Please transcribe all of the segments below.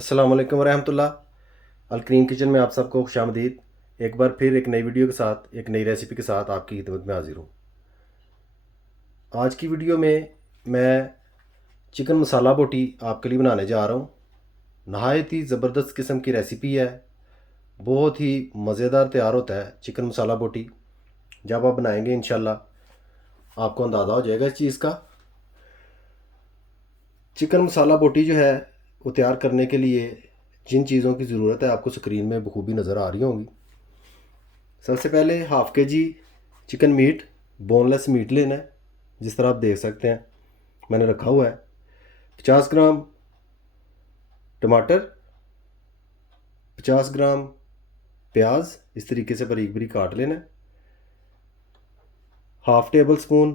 अस्सलाम वालेकुम वरहमतुल्लाह। अलकरीम किचन में आप सबको खुशामदीद। एक बार फिर एक नई वीडियो के साथ, एक नई रेसिपी के साथ आपकी खिदमत में हाजिर हूँ। आज की वीडियो में मैं चिकन मसाला बोटी आपके लिए बनाने जा रहा हूँ। नहायत ही ज़बरदस्त किस्म की रेसिपी है। बहुत ही मज़ेदार तैयार होता है चिकन मसाला बोटी। जब आप बनाएंगे इंशाल्लाह आपको अंदाज़ा हो जाएगा इस चीज़ का। चिकन मसाला बोटी जो है वो तैयार करने के लिए जिन चीज़ों की ज़रूरत है आपको स्क्रीन में बखूबी नज़र आ रही होंगी। सबसे पहले हाफ़ के जी चिकन मीट, बोनलेस मीट लेना है। जिस तरह आप देख सकते हैं मैंने रखा हुआ है। 50 ग्राम टमाटर, 50 ग्राम प्याज इस तरीके से बारीक बारीक काट लेना है। हाफ़ टेबल स्पून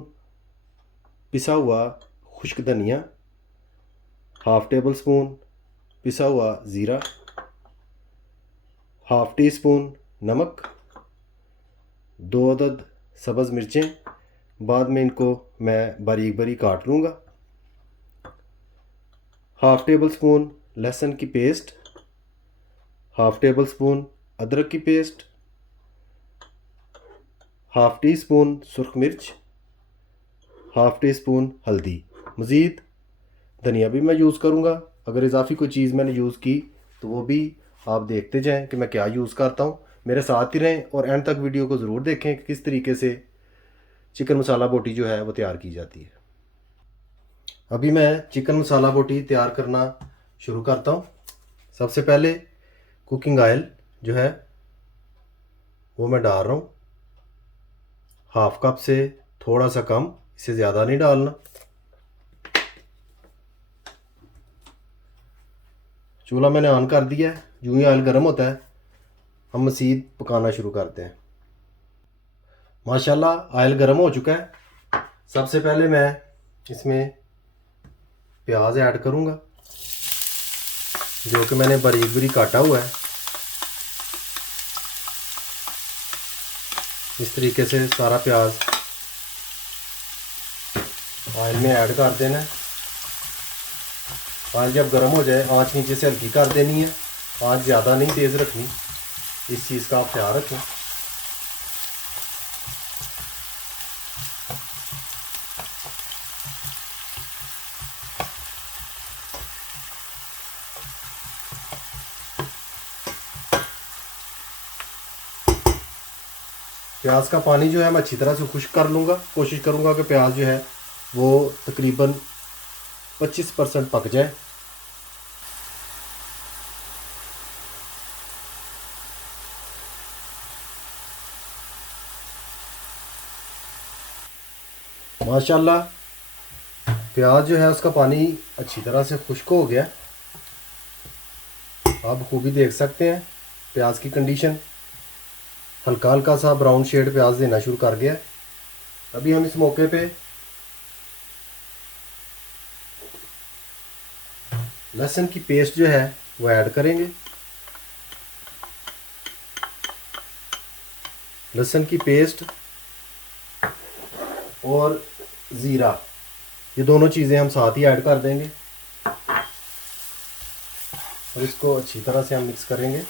पिसा हुआ खुश्क धनिया, हाफ़ टेबल स्पून पिसा हुआ ज़ीरा, हाफ़ टी स्पून नमक, 2 अदद सब्ज़ मिर्चें, बाद में इनको मैं बारीक बारीक काट लूँगा। हाफ़ टेबल स्पून लहसुन की पेस्ट, हाफ़ टेबल स्पून अदरक की पेस्ट, हाफ़ टी स्पून सुरख मिर्च, हाफ़ टी स्पून हल्दी। मज़ीद धनिया भी मैं यूज़ करूँगा। अगर इजाफ़ी कोई चीज़ मैंने यूज़ की तो वो भी आप देखते जाएं कि मैं क्या यूज़ करता हूँ। मेरे साथ ही रहें और एंड तक वीडियो को ज़रूर देखें कि किस तरीके से चिकन मसाला बोटी जो है वो तैयार की जाती है। अभी मैं चिकन मसाला बोटी तैयार करना शुरू करता हूँ। सबसे पहले कुकिंग ऑयल जो है वो मैं डाल रहा हूँ। हाफ़ कप से थोड़ा सा कम, इससे ज़्यादा नहीं डालना। चूल्हा मैंने ऑन कर दिया है। यूँ ही ऑयल गर्म होता है हम मज़ीद पकाना शुरू करते हैं। माशाल्लाह ऑयल गर्म हो चुका है। सबसे पहले मैं इसमें प्याज ऐड करूँगा जो कि मैंने बारीक बारीक काटा हुआ है। इस तरीके से सारा प्याज ऑयल में ऐड कर देना है। ऑयल जब गर्म हो जाए आंच नीचे से हल्की कर देनी है। आंच ज़्यादा नहीं तेज़ रखनी, इस चीज़ का आप ख्याल रखें। प्याज का पानी जो है मैं अच्छी तरह से खुश्क कर लूँगा। कोशिश करूँगा कि प्याज जो है वो तकरीबन 25% पक जाए। माशाल्लाह प्याज जो है उसका पानी अच्छी तरह से खुश्क हो गया। आप खूबी देख सकते हैं प्याज की कंडीशन हल्का हल्का सा ब्राउन शेड प्याज देना शुरू कर गया। अभी हम इस मौके पे लहसुन की पेस्ट जो है वो ऐड करेंगे। लहसुन की पेस्ट और ज़ीरा, ये दोनों चीज़ें हम साथ ही ऐड कर देंगे और इसको अच्छी तरह से हम मिक्स करेंगे।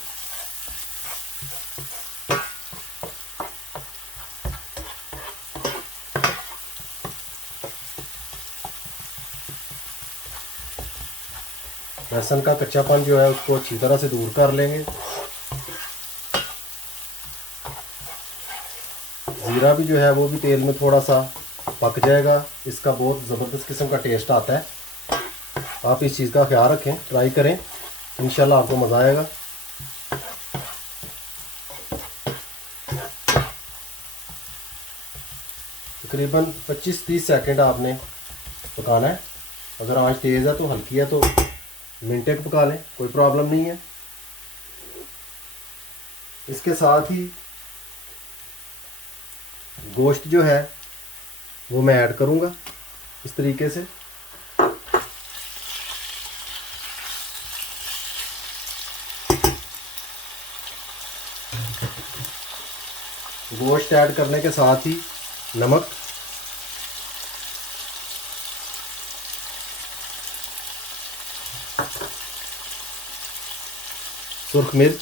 लहसुन का कच्चापन जो है उसको अच्छी तरह से दूर कर लेंगे। ज़ीरा भी जो है वो भी तेल में थोड़ा सा पक जाएगा। इसका बहुत ज़बरदस्त किस्म का टेस्ट आता है। आप इस चीज़ का ख्याल रखें, ट्राई करें, इंशाल्लाह आपको मज़ा आएगा। तकरीबन 25-30 सेकंड आपने पकाना है। अगर आंच तेज़ है तो हल्की है तो मिनट एक पका लें, कोई प्रॉब्लम नहीं है। इसके साथ ही गोश्त जो है वो मैं ऐड करूँगा इस तरीके से। गोश्त ऐड करने के साथ ही नमक, सुरख मिर्च,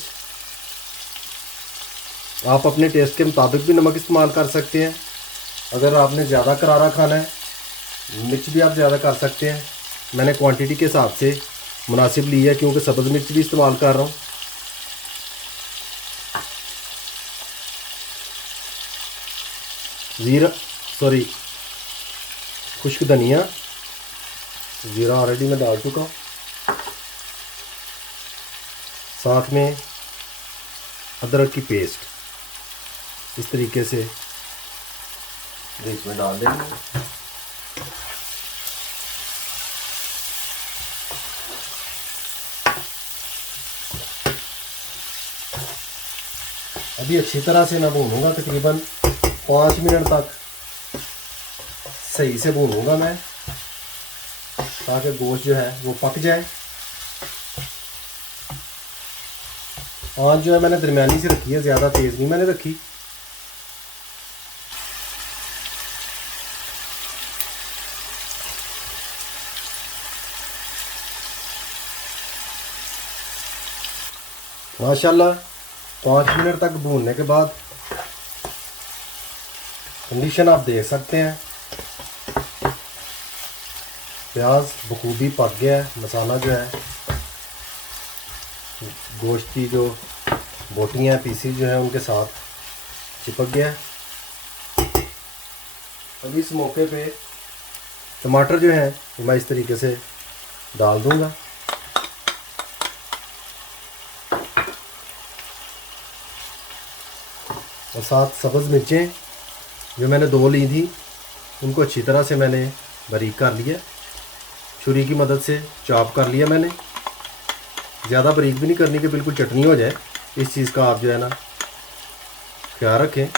आप अपने टेस्ट के मुताबिक भी नमक इस्तेमाल कर सकते हैं। अगर आपने ज़्यादा करारा खाना है, मिर्च भी आप ज़्यादा कर सकते हैं। मैंने क्वांटिटी के हिसाब से मुनासिब ली है, क्योंकि सब्ज़ मिर्च भी इस्तेमाल कर रहा हूँ। खुश्क धनिया, ज़ीरा ऑलरेडी मैं डाल चुका हूँ। साथ में अदरक की पेस्ट इस तरीके से बीच में डाल देंगे। अभी अच्छी तरह से मैं भूनूंगा, तकरीबन 5 मिनट तक सही से भूनूंगा मैं, ताकि गोश्त जो है वो पक जाए। आंच जो है मैंने दरमियानी से रखी है, ज़्यादा तेज़ नहीं मैंने रखी। माशाल्लाह 5 मिनट तक भूनने के बाद कंडीशन आप देख सकते हैं, प्याज बखूबी पक गया है। मसाला जो है, गोश्त की जो बोटियाँ पीसी जो है उनके साथ चिपक गया है। अभी इस मौके पे टमाटर जो है मैं इस तरीके से डाल दूंगा। और साथ सब्ज़ मिर्चें जो मैंने 2 ली थी, उनको अच्छी तरह से मैंने बारीक कर लिया, छुरी की मदद से चॉप कर लिया मैंने। ज़्यादा बारीक भी नहीं करनी कि बिल्कुल चटनी हो जाए, इस चीज़ का आप जो है ना ख्याल रखें।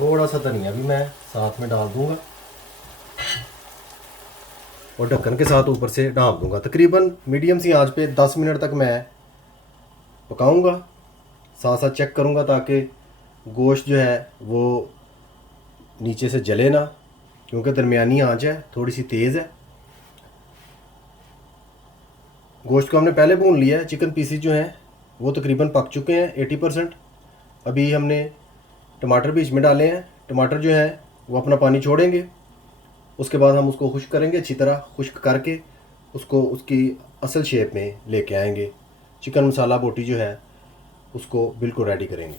थोड़ा सा धनिया भी मैं साथ में डाल दूंगा और ढक्कन के साथ ऊपर से ढाँप दूंगा। तकरीबन मीडियम सी आंच पे 10 मिनट तक मैं पकाऊंगा। साथ साथ चेक करूंगा ताकि गोश्त जो है वो नीचे से जले ना, क्योंकि दरमियानी आंच है, थोड़ी सी तेज़ है। गोश्त को हमने पहले भून लिया है। चिकन पीसीज जो हैं वो तकरीबन पक चुके हैं 80%। अभी हमने टमाटर भी इसमें डाले हैं। टमाटर जो है वो अपना पानी छोड़ेंगे, उसके बाद हम उसको खुश्क करेंगे, अच्छी तरह खुश्क करके उसको उसकी असल शेप में लेके आएंगे। चिकन मसाला बोटी जो है उसको बिल्कुल रेडी करेंगे।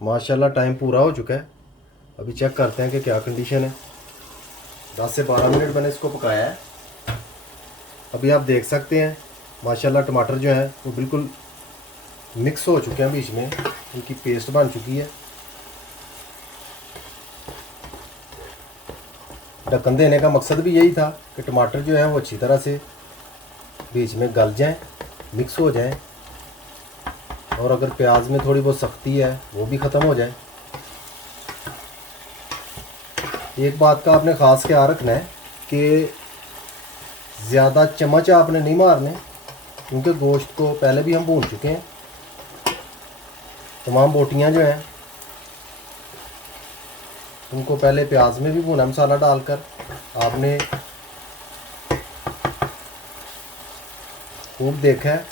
माशाल्लाह टाइम पूरा हो चुका है। अभी चेक करते हैं कि क्या कंडीशन है। 10 से 12 मिनट मैंने इसको पकाया है। अभी आप देख सकते हैं माशाल्लाह टमाटर जो है वो बिल्कुल मिक्स हो चुके हैं, बीच में उनकी पेस्ट बन चुकी है। ढक्कन देने का मकसद भी यही था कि टमाटर जो है वो अच्छी तरह से बीच में गल जाएं, मिक्स हो जाएं, और अगर प्याज में थोड़ी बहुत सख्ती है वो भी ख़त्म हो जाए। एक बात का आपने ख़ास ख्याल रखना है कि ज़्यादा चम्मच आपने नहीं मारने, क्योंकि गोश्त को पहले भी हम भून चुके हैं। तमाम बोटियां जो हैं उनको पहले प्याज में भी भुना मसाला डालकर आपने खूब देखा है,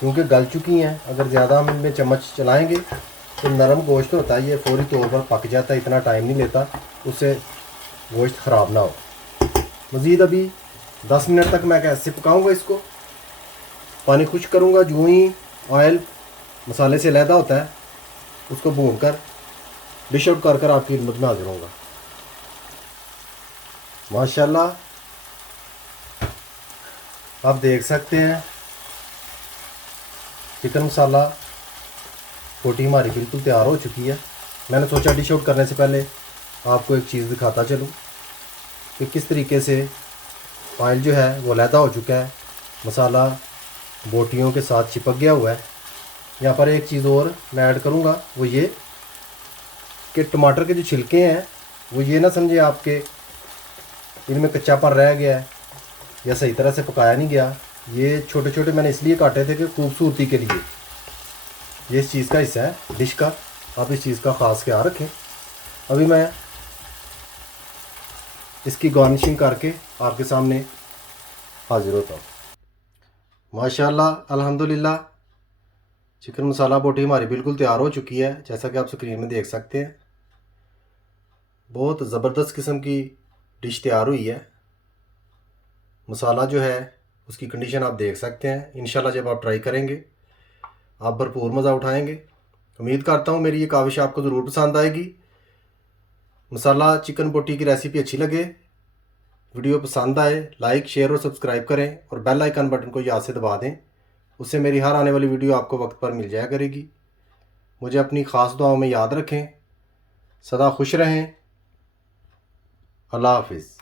क्योंकि गल चुकी हैं। अगर ज़्यादा हम इनमें चम्मच चलाएंगे तो नरम गोश्त होता है, ये फौरी तौर पर पक जाता है, इतना टाइम नहीं लेता, उससे गोश्त ख़राब ना हो। मज़ीद अभी 10 मिनट तक मैं कैसे पकाऊंगा इसको। पानी खुश्क करूंगा, जो ही ऑयल मसाले से अलहदा होता है उसको भून कर डिश आउट कर कर आपकी खिदमत में हाजिर होऊंगा। माशाल्लाह आप देख सकते हैं चिकन मसाला बोटी हमारी बिल्कुल तैयार हो चुकी है। मैंने सोचा डिश आउट करने से पहले आपको एक चीज़ दिखाता चलूँ कि किस तरीके से ऑयल जो है वो अलहदा हो चुका है, मसाला बोटियों के साथ चिपक गया हुआ है। यहाँ पर एक चीज़ और मैं ऐड करूँगा, वो ये कि टमाटर के जो छिलके हैं वो ये ना समझे आपके इनमें कच्चापन रह गया है या सही तरह से पकाया नहीं गया। ये छोटे छोटे मैंने इसलिए काटे थे कि खूबसूरती के लिए, ये इस चीज़ का हिस्सा है डिश का, आप इस चीज़ का ख़ास ख्याल रखें। अभी मैं इसकी गार्निशिंग करके आपके सामने हाजिर होता हूँ। माशाल्लाह अल्हम्दुलिल्लाह, चिकन मसाला बोटी हमारी बिल्कुल तैयार हो चुकी है, जैसा कि आप स्क्रीन में देख सकते हैं। बहुत ज़बरदस्त किस्म की डिश तैयार हुई है। मसाला जो है उसकी कंडीशन आप देख सकते हैं। इंशाल्लाह जब आप ट्राई करेंगे आप भरपूर मज़ा उठाएंगे। उम्मीद करता हूँ मेरी ये काविश आपको ज़रूर पसंद आएगी। मसाला चिकन बोटी की रेसिपी अच्छी लगे, वीडियो पसंद आए, लाइक शेयर और सब्सक्राइब करें और बेल आइकन बटन को याद से दबा दें, उससे मेरी हर आने वाली वीडियो आपको वक्त पर मिल जाया करेगी। मुझे अपनी ख़ास दुआओं में याद रखें। सदा खुश रहें। अल्लाह हाफिज़।